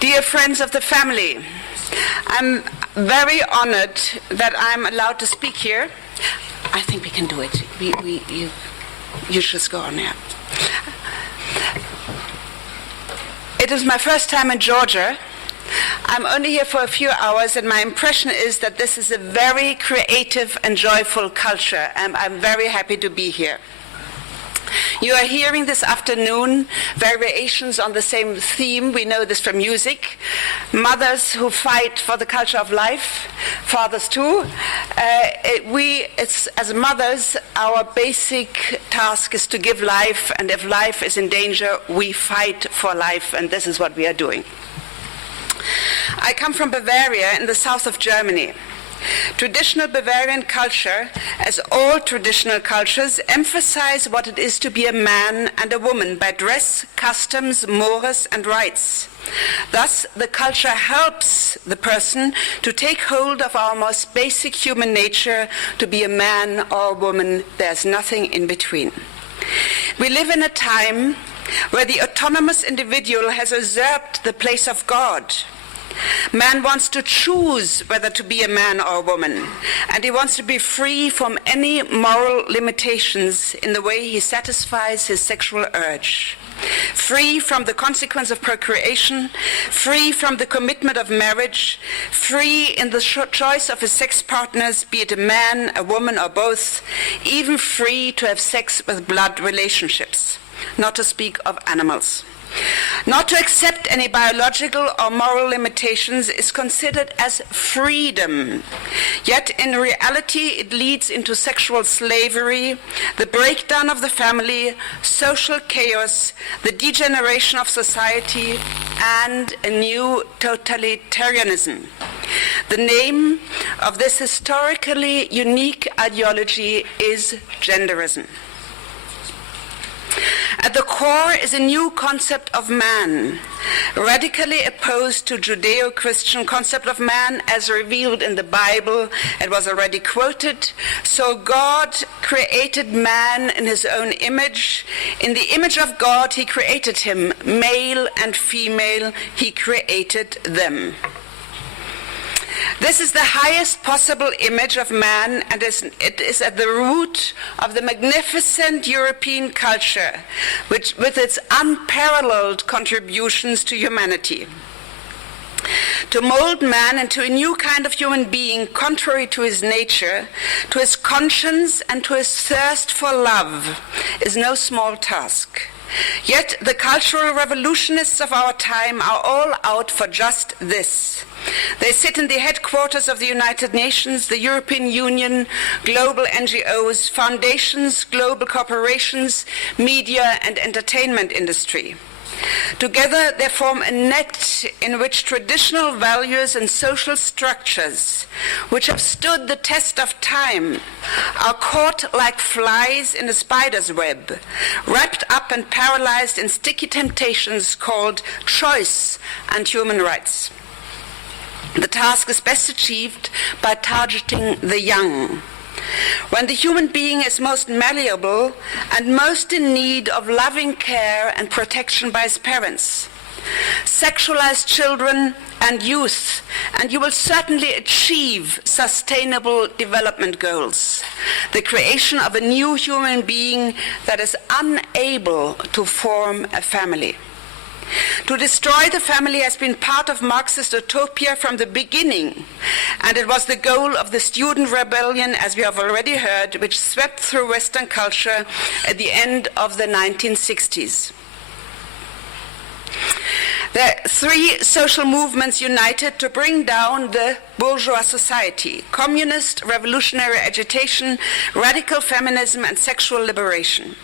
Dear friends of the family, I'm very honored that I'm allowed to speak here. I think we can do it. You just go on here. It is my first time in Georgia. I'm only here for a few hours, and my impression is that this is a very creative and joyful culture, and I'm very happy to be here. You are hearing this afternoon variations on the same theme. We know this from music. Mothers who fight for the culture of life, fathers too. As mothers, our basic task is to give life, and if life is in danger, we fight for life, and this is what we are doing. I come from Bavaria in the south of Germany. Traditional Bavarian culture, as all traditional cultures, emphasize what it is to be a man and a woman by dress, customs, mores, and rites. Thus, the culture helps the person to take hold of our most basic human nature, to be a man or a woman. There's nothing in between. We live in a time where the autonomous individual has usurped the place of God. Man wants to choose whether to be a man or a woman, and he wants to be free from any moral limitations in the way he satisfies his sexual urge. Free from the consequence of procreation, free from the commitment of marriage, free in the choice of his sex partners, be it a man, a woman, or both, even free to have sex with blood relationships, not to speak of animals. Not to accept any biological or moral limitations is considered as freedom. Yet in reality it leads into sexual slavery, the breakdown of the family, social chaos, the degeneration of society, and a new totalitarianism. The name of this historically unique ideology is genderism. At the core is a new concept of man, radically opposed to Judeo-Christian concept of man as revealed in the Bible. It was already quoted. So God created man in his own image. In the image of God he created him, male and female, he created them. This is the highest possible image of man, and it is at the root of the magnificent European culture, which, with its unparalleled contributions to humanity. To mold man into a new kind of human being contrary to his nature, to his conscience, and to his thirst for love is no small task. Yet the cultural revolutionists of our time are all out for just this. They sit in the headquarters of the United Nations, the European Union, global NGOs, foundations, global corporations, media and entertainment industry. Together they form a net in which traditional values and social structures, which have stood the test of time, are caught like flies in a spider's web, wrapped up and paralyzed in sticky temptations called choice and human rights. The task is best achieved by targeting the young. When the human being is most malleable and most in need of loving care and protection by his parents. Sexualize children and youth, and you will certainly achieve sustainable development goals. The creation of a new human being that is unable to form a family. To destroy the family has been part of Marxist utopia from the beginning, and it was the goal of the student rebellion, as we have already heard, which swept through Western culture at the end of the 1960s. The three social movements united to bring down the bourgeois society: communist, revolutionary agitation, radical feminism, and sexual liberation.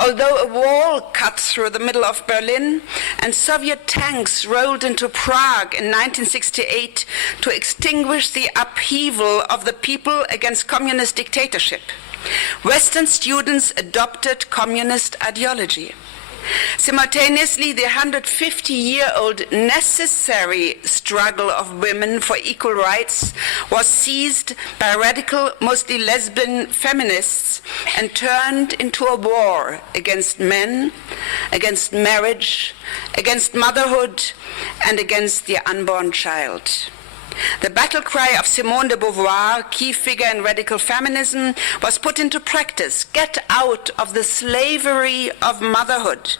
Although a wall cut through the middle of Berlin and Soviet tanks rolled into Prague in 1968 to extinguish the upheaval of the people against communist dictatorship, Western students adopted communist ideology. Simultaneously, the 150-year-old necessary struggle of women for equal rights was seized by radical, mostly lesbian feminists and turned into a war against men, against marriage, against motherhood, and against the unborn child. The battle cry of Simone de Beauvoir, key figure in radical feminism, was put into practice. Get out of the slavery of motherhood.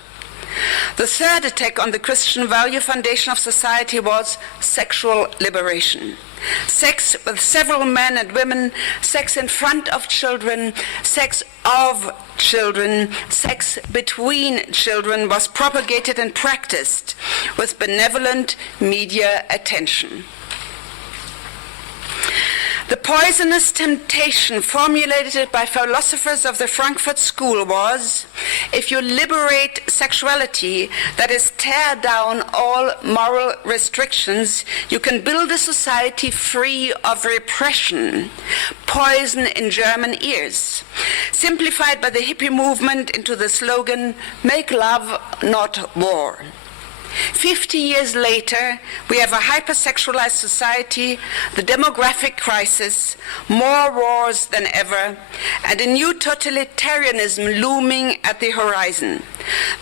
The third attack on the Christian value foundation of society was sexual liberation. Sex with several men and women, sex in front of children, sex of children, sex between children was propagated and practiced with benevolent media attention. The poisonous temptation formulated by philosophers of the Frankfurt School was, if you liberate sexuality, that is, tear down all moral restrictions, you can build a society free of repression. Poison in German ears. Simplified by the hippie movement into the slogan, make love, not war. 50 years later, we have a hypersexualized society, the demographic crisis, more wars than ever, and a new totalitarianism looming at the horizon.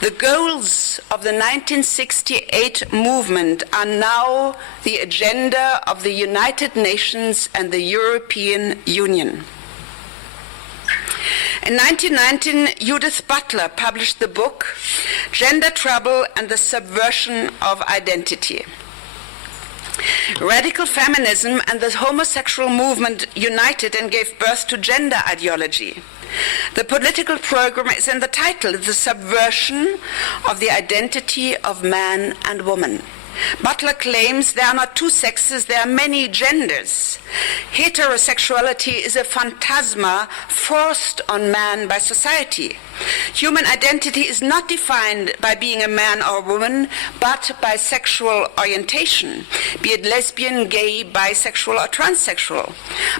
The goals of the 1968 movement are now the agenda of the United Nations and the European Union. In 1919, Judith Butler published the book Gender Trouble and the Subversion of Identity. Radical feminism and the homosexual movement united and gave birth to gender ideology. The political program is in the title, The Subversion of the Identity of Man and Woman. Butler claims there are not two sexes, there are many genders. Heterosexuality is a phantasma forced on man by society. Human identity is not defined by being a man or a woman, but by sexual orientation, be it lesbian, gay, bisexual, or transsexual.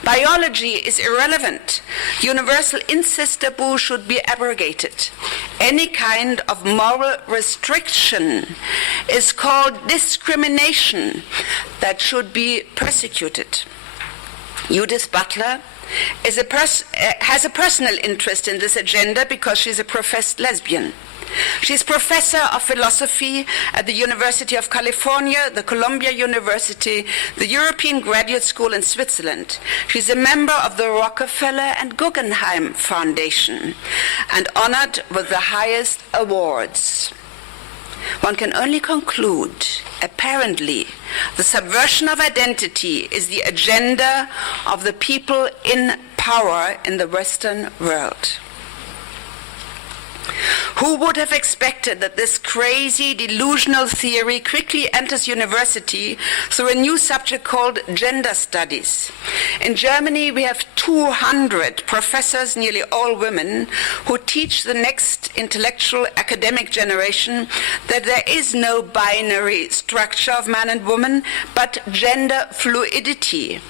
Biology is irrelevant. Universal incest taboo should be abrogated. Any kind of moral restriction is called discrimination that should be persecuted. Judith Butler has a personal interest in this agenda because she's a professed lesbian. She's professor of philosophy at the University of California, the Columbia University, the European Graduate School in Switzerland. She's a member of the Rockefeller and Guggenheim Foundation and honored with the highest awards. One can only conclude, apparently, the subversion of identity is the agenda of the people in power in the Western world. Who would have expected that this crazy, delusional theory quickly enters university through a new subject called gender studies? In Germany, we have 200 professors, nearly all women, who teach the next intellectual academic generation that there is no binary structure of man and woman, but gender fluidity,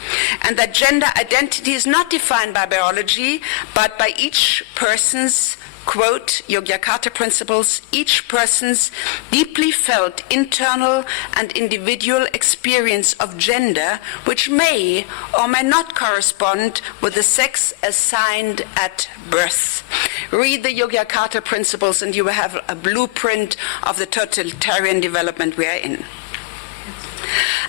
and that gender identity is not defined by biology, but by each person's, quote, Yogyakarta principles, each person's deeply felt internal and individual experience of gender, which may or may not correspond with the sex assigned at birth. Read the Yogyakarta principles and you will have a blueprint of the totalitarian development we are in.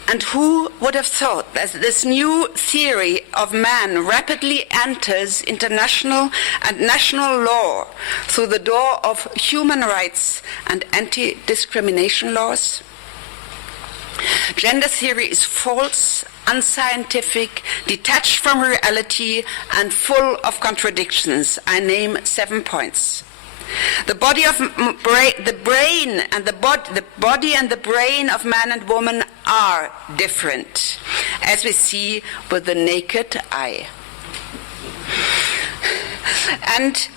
And who would have thought that this new theory of man rapidly enters international and national law through the door of human rights and anti-discrimination laws? Gender theory is false, unscientific, detached from reality, and full of contradictions. I name 7 points. The body and the brain of man and woman are different, as we see with the naked eye. And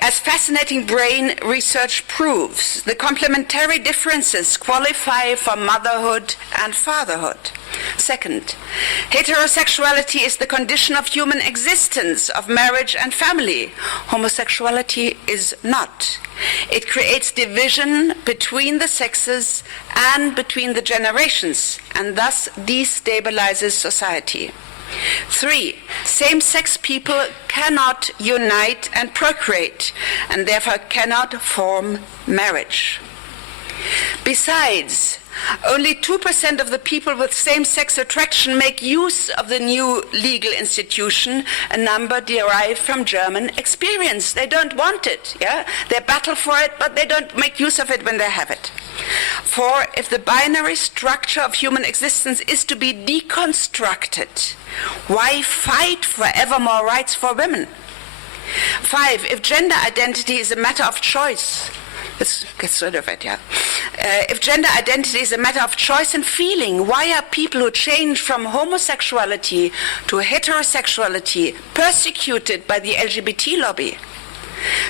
as fascinating brain research proves, the complementary differences qualify for motherhood and fatherhood. Second, heterosexuality is the condition of human existence, of marriage and family. Homosexuality is not. It creates division between the sexes and between the generations, and thus destabilizes society. 3, same-sex people cannot unite and procreate, and therefore cannot form marriage. Besides, only 2% of the people with same-sex attraction make use of the new legal institution, a number derived from German experience. They don't want it, yeah? They battle for it, but they don't make use of it when they have it. 4, if the binary structure of human existence is to be deconstructed, why fight for ever more rights for women? 5, if gender identity is a matter of choice, let's get rid of it, yeah. If gender identity is a matter of choice and feeling, why are people who change from homosexuality to heterosexuality persecuted by the LGBT lobby?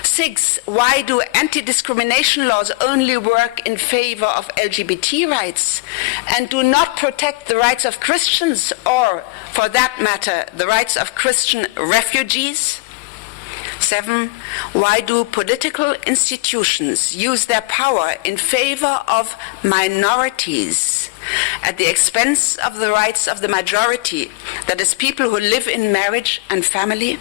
6, why do anti-discrimination laws only work in favor of LGBT rights and do not protect the rights of Christians or, for that matter, the rights of Christian refugees? 7, why do political institutions use their power in favor of minorities at the expense of the rights of the majority, that is, people who live in marriage and family?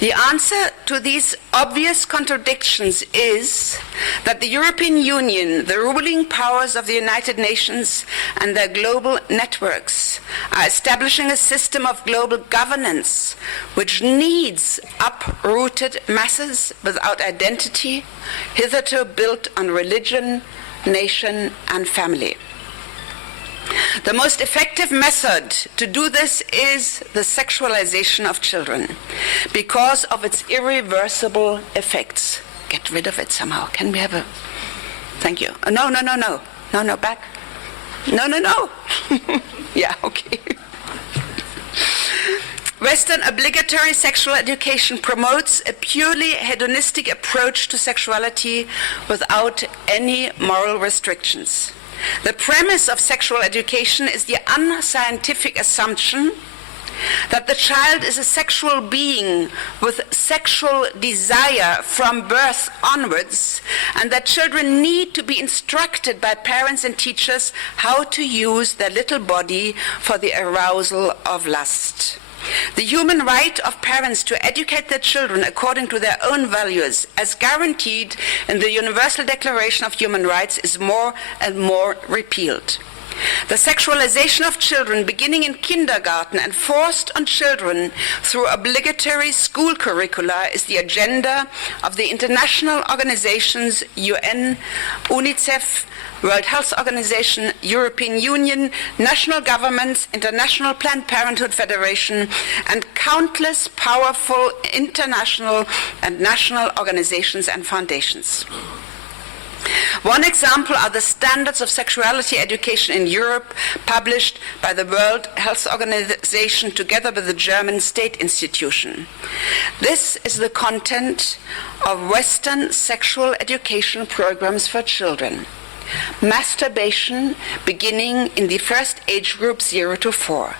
The answer to these obvious contradictions is that the European Union, the ruling powers of the United Nations and their global networks are establishing a system of global governance which needs uprooted masses without identity, hitherto built on religion, nation, and family. The most effective method to do this is the sexualization of children because of its irreversible effects. Get rid of it somehow. Can we have a... Thank you. No, back. No. Yeah, okay. Western obligatory sexual education promotes a purely hedonistic approach to sexuality without any moral restrictions. The premise of sexual education is the unscientific assumption that the child is a sexual being with sexual desire from birth onwards, and that children need to be instructed by parents and teachers how to use their little body for the arousal of lust. The human right of parents to educate their children according to their own values, as guaranteed in the Universal Declaration of Human Rights, is more and more repealed. The sexualization of children beginning in kindergarten and forced on children through obligatory school curricula is the agenda of the international organizations UN, UNICEF, World Health Organization, European Union, national governments, International Planned Parenthood Federation, and countless powerful international and national organizations and foundations. One example are the Standards of Sexuality Education in Europe, published by the World Health Organization together with the German State Institution. This is the content of Western sexual education programs for children. Masturbation beginning in the first age group 0 to 4.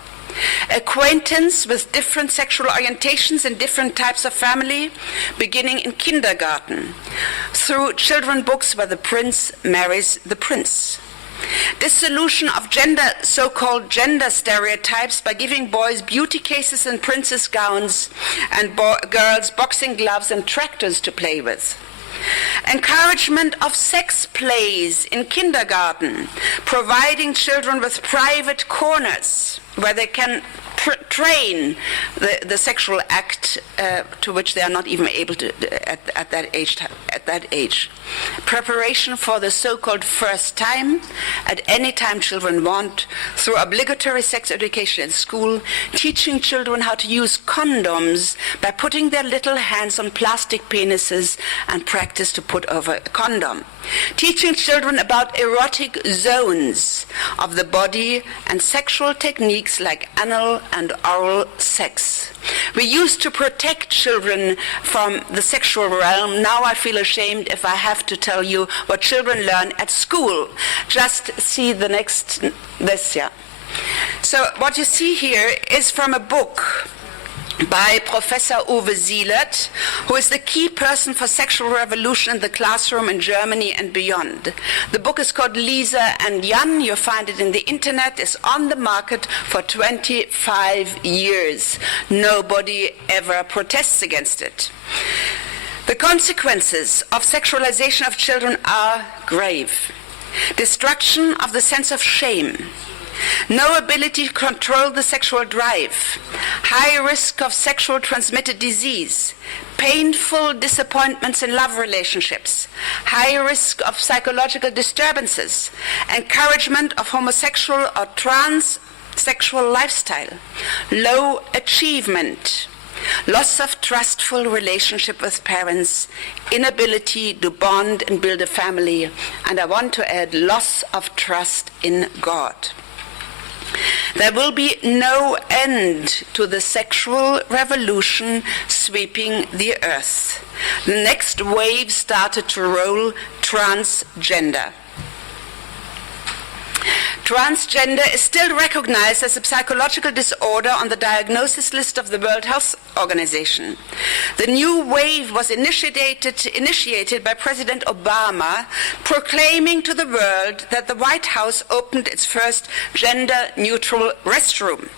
Acquaintance with different sexual orientations and different types of family beginning in kindergarten through children books where the prince marries the prince. Dissolution of so-called gender stereotypes by giving boys beauty cases and princess gowns and girls boxing gloves and tractors to play with. Encouragement of sex plays in kindergarten, providing children with private corners where they can train the sexual act to which they are not even able to at that age. Preparation for the so-called first time, at any time children want, through obligatory sex education in school, teaching children how to use condoms by putting their little hands on plastic penises and practice to put over a condom. teaching children about erotic zones of the body and sexual techniques like anal and oral sex. We used to protect children from the sexual realm. Now I feel ashamed if I have to tell you what children learn at school. Just see the next, this, yeah. So what you see here is from a book by Professor Uwe Sielert, who is the key person for sexual revolution in the classroom in Germany and beyond. The book is called Lisa and Jan. You find it in the internet. It's on the market for 25 years. Nobody ever protests against it. The consequences of sexualization of children are grave. Destruction of the sense of shame. No ability to control the sexual drive, high risk of sexual transmitted disease, painful disappointments in love relationships, high risk of psychological disturbances, encouragement of homosexual or transsexual lifestyle, low achievement, loss of trustful relationship with parents, inability to bond and build a family, and I want to add loss of trust in God. There will be no end to the sexual revolution sweeping the earth. The next wave started to roll: transgender. Transgender is still recognized as a psychological disorder on the diagnosis list of the World Health Organization. The new wave was initiated by President Obama, proclaiming to the world that the White House opened its first gender-neutral restroom.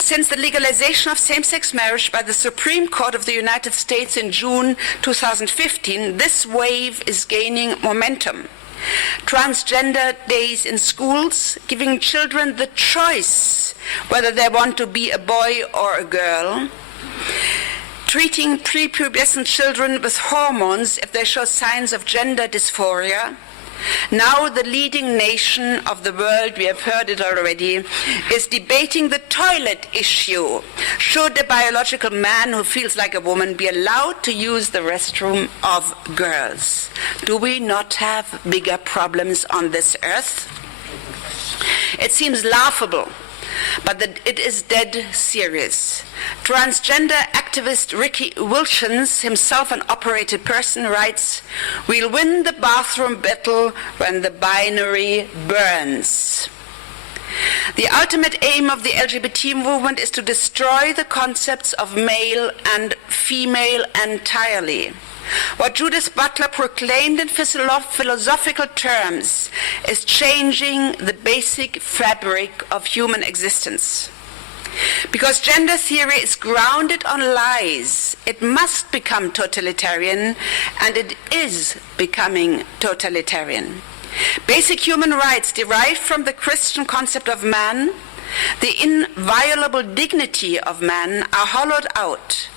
Since the legalization of same-sex marriage by the Supreme Court of the United States in June 2015, this wave is gaining momentum. Transgender days in schools, giving children the choice whether they want to be a boy or a girl. Treating prepubescent children with hormones if they show signs of gender dysphoria. Now the leading nation of the world, we have heard it already, is debating the toilet issue. Should a biological man who feels like a woman be allowed to use the restroom of girls? Do we not have bigger problems on this earth? It seems laughable, but it is dead serious. Transgender activist Ricky Wilchens, himself an operated person, writes, "We'll win the bathroom battle when the binary burns." The ultimate aim of the LGBT movement is to destroy the concepts of male and female entirely. What Judith Butler proclaimed in philosophical terms is changing the basic fabric of human existence. Because gender theory is grounded on lies, it must become totalitarian, and it is becoming totalitarian. Basic human rights derived from the Christian concept of man, the inviolable dignity of man, are hollowed out.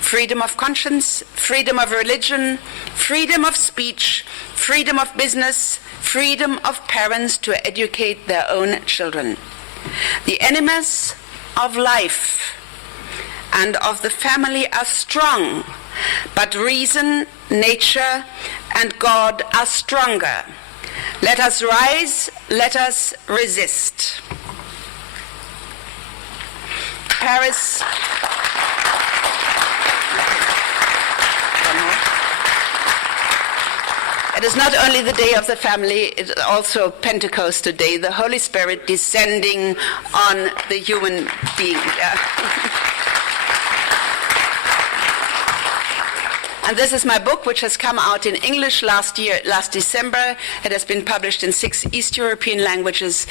Freedom of conscience, freedom of religion, freedom of speech, freedom of business, freedom of parents to educate their own children. The enemies of life and of the family are strong, but reason, nature, and God are stronger. Let us rise, let us resist. Paris. It is not only the day of the family, it is also Pentecost today, the Holy Spirit descending on the human being. And this is my book, which has come out in English last December. It has been published in 6 East European languages,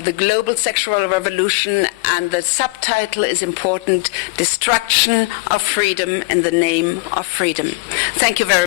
The Global Sexual Revolution, and the subtitle is important: Destruction of Freedom in the Name of Freedom. Thank you very much.